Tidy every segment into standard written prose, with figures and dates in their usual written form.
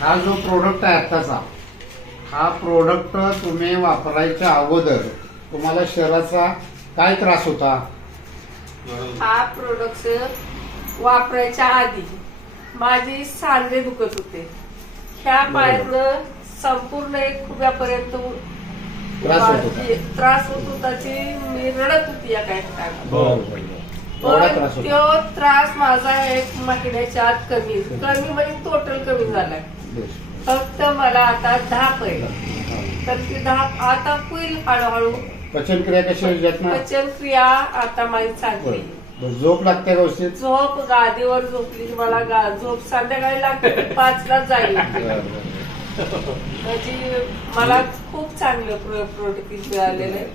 हा जो प्रोडक्ट आहे आत्ताचा, हा प्रोडक्ट तुम्ही वापरायच्या अगोदर तुम्हाला शरीराचा काय त्रास होता? हा प्रोडक्ट वापरायच्या आधी माझी सांधे दुखत होते. ह्या पायातनं संपूर्ण एक खुब्यापर्यंत त्रास होत होता की मी रडत होती या काही पण तो त्रास माझा एक महिन्याच्या आत कमी म्हणजे टोटल कमी झालाय. फक्त मला आता धाप आहे, तर ती धाप आता होईल हळूहळू. पचनक्रिया कशी होईल? पचनक्रिया आता माझी चांगली. झोप लागते व्यवस्थित? झोप गादीवर झोपली की मला झोप संध्याकाळी लागते 5ला जाईल. म्हणजे मला खूप चांगलं प्रोडक्ट मिळालेलं आहे.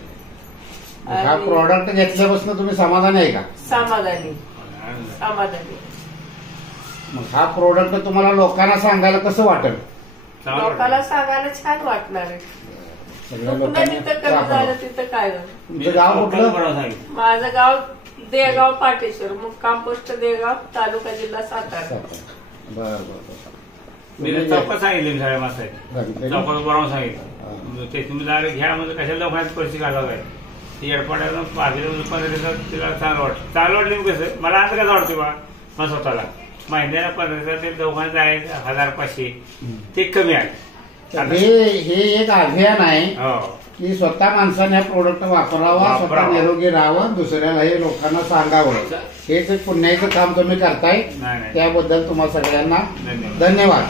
हा प्रोडक्ट घेतल्यापासून तुम्ही समाधानी आहे का? समाधानी. मग हा प्रोडक्ट तुम्हाला लोकांना सांगायला कसं वाटेल? लोकांना सांगायला छान वाटणार आहे. जिथं कमी झालं तिथं काय झालं. तुमचं गाव कुठलं? माझं गाव देगाव पाटेश्वर, मुक्काम पोस्ट देगाव, तालुका जिल्हा सातारा. बरं. मी चौकात सांगितले सगळ्या माणसाने, चौकात बरोबर सांगितलं ते तुम्ही डायरेक्ट घ्या म्हणजे कशा लोकांचे पैसे घालावं काय ती एडपाड्यानं 15 दिवसात तिला चांगलं वाटलं. कसं मला आता कसं वाटतं बा मला स्वतःला महिन्याला 15 दिवसात ते दोघांचं आहे 1500 ते कमी आहे. हे एक अभियान आहे की स्वतः माणसाने हा प्रोडक्ट वापरावा, स्वतः निरोगी राहावं, दुसऱ्यालाही लोकांना सांगावं. हेच एक पुण्याचं काम तुम्ही करताय, त्याबद्दल तुम्हाला सगळ्यांना धन्यवाद.